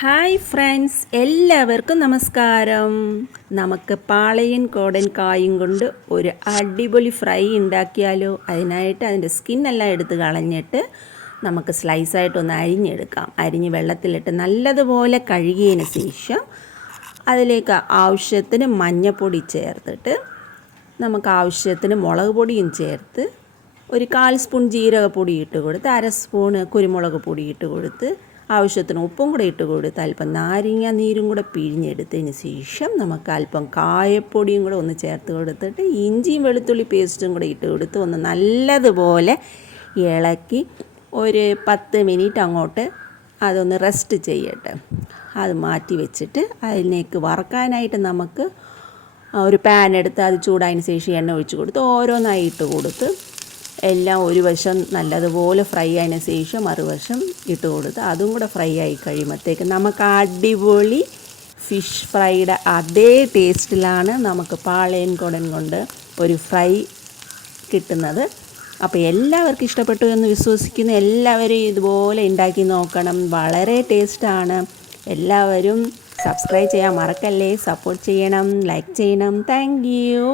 Hi friends, എല്ലാവർക്കും നമസ്കാരം. നമുക്ക് പാളയൻ കോടൻ കായും കൊണ്ട് ഒരു അടിപൊളി ഫ്രൈ ഉണ്ടാക്കിയാലോ. അതിനായിട്ട് അതിൻ്റെ സ്കിന്നെല്ലാം എടുത്ത് കളഞ്ഞിട്ട് നമുക്ക് സ്ലൈസായിട്ടൊന്ന് അരിഞ്ഞെടുക്കാം. അരിഞ്ഞ് വെള്ളത്തിലിട്ട് നല്ലതുപോലെ കഴുകിയതിന് ശേഷം അതിലേക്ക് ആവശ്യത്തിന് മഞ്ഞൾപ്പൊടി ചേർത്തിട്ട് നമുക്ക് ആവശ്യത്തിന് മുളക് പൊടിയും ചേർത്ത് ഒരു 1/4 സ്പൂൺ ജീരകപ്പൊടി ഇട്ട് കൊടുത്ത് 1/2 സ്പൂണ് കുരുമുളക് പൊടി ഇട്ട് കൊടുത്ത് ആവശ്യത്തിന് ഉപ്പും കൂടെ ഇട്ട് കൊടുത്ത് അല്പം നാരങ്ങ നീരും കൂടെ പിഴിഞ്ഞെടുത്തതിന് ശേഷം നമുക്ക് അല്പം കായപ്പൊടിയും കൂടെ ഒന്ന് ചേർത്ത് കൊടുത്തിട്ട് ഇഞ്ചിയും വെളുത്തുള്ളി പേസ്റ്റും കൂടെ ഇട്ട് കൊടുത്ത് ഒന്ന് നല്ലതുപോലെ ഇളക്കി ഒരു 10 മിനിറ്റ് അങ്ങോട്ട് അതൊന്ന് റെസ്റ്റ് ചെയ്യട്ടെ. അത് മാറ്റി വെച്ചിട്ട് അതിലേക്ക് വറക്കാനായിട്ട് നമുക്ക് ഒരു പാൻ എടുത്ത് അത് ചൂടായതിന് ശേഷം എണ്ണ ഒഴിച്ച് കൊടുത്ത് ഓരോന്നായി ഇട്ട് കൊടുത്ത് എല്ലാം ഒരു വശം നല്ലതുപോലെ ഫ്രൈ ആയതിന് ശേഷം മറുവശം ഇട്ട് കൊടുത്ത് അതും കൂടെ ഫ്രൈ ആയി കഴിയുമ്പോഴത്തേക്ക് നമുക്ക് അടിപൊളി ഫിഷ് ഫ്രൈയുടെ അതേ ടേസ്റ്റിലാണ് നമുക്ക് പാളയൻ കുടൻ കൊണ്ട് ഒരു ഫ്രൈ കിട്ടുന്നത്. അപ്പോൾ എല്ലാവർക്കും ഇഷ്ടപ്പെട്ടു എന്ന് വിശ്വസിക്കുന്നു. എല്ലാവരും ഇതുപോലെ ഉണ്ടാക്കി നോക്കണം, വളരെ ടേസ്റ്റാണ്. എല്ലാവരും സബ്സ്ക്രൈബ് ചെയ്യാൻ മറക്കല്ലേ, സപ്പോർട്ട് ചെയ്യണം, ലൈക്ക് ചെയ്യണം. Thank you.